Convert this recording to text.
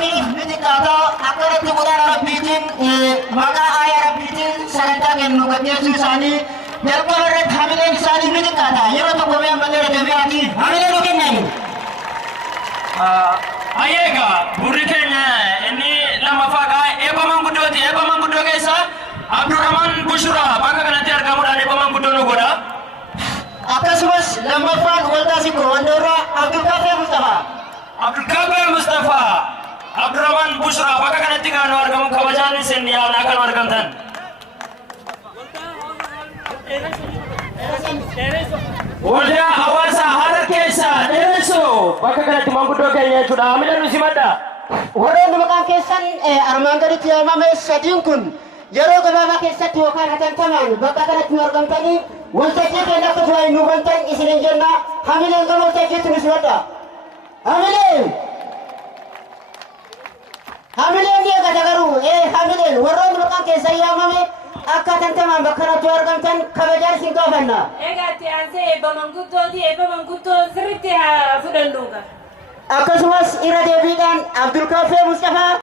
Kami nitikato akarat bulan Rabbitin maka ayat Rabbitin sarata gennu katya susani Jalqabarrat hamilen sani nitikata yero to gobe amale debiati hamile rokenai ayega burikenya ini lama faga eba mangkudo kesa Abdurrahman Bushra baka kana tiar kamu dan eba mangkudo no goda Akasumas lamafan waltasi ko andora Abdul Kafir Mustafa Abdurrahman Bushra baka kana tiga no warga mu kabajani sen ya akan warga tan Wajah awasa harakesa dereso baka kana timangkudo kenya sudah amila nusimada Waron makan kesan armangga di tiama mes sadinkun Jaro gaba kesan tuakan hatan taman baka kana tuargam tani Wultaji kena ketua nubantan isinin jana hamile ngamo taji tulis wada Hamile dia kata garu hamile waron makan kesan ya mame akatan taman bakara tuargam tan kabajar singkafanna Egati anse eba mangkudo seriti ha fudanduga Akasumas ira debidan Abdul Kafir Mustafa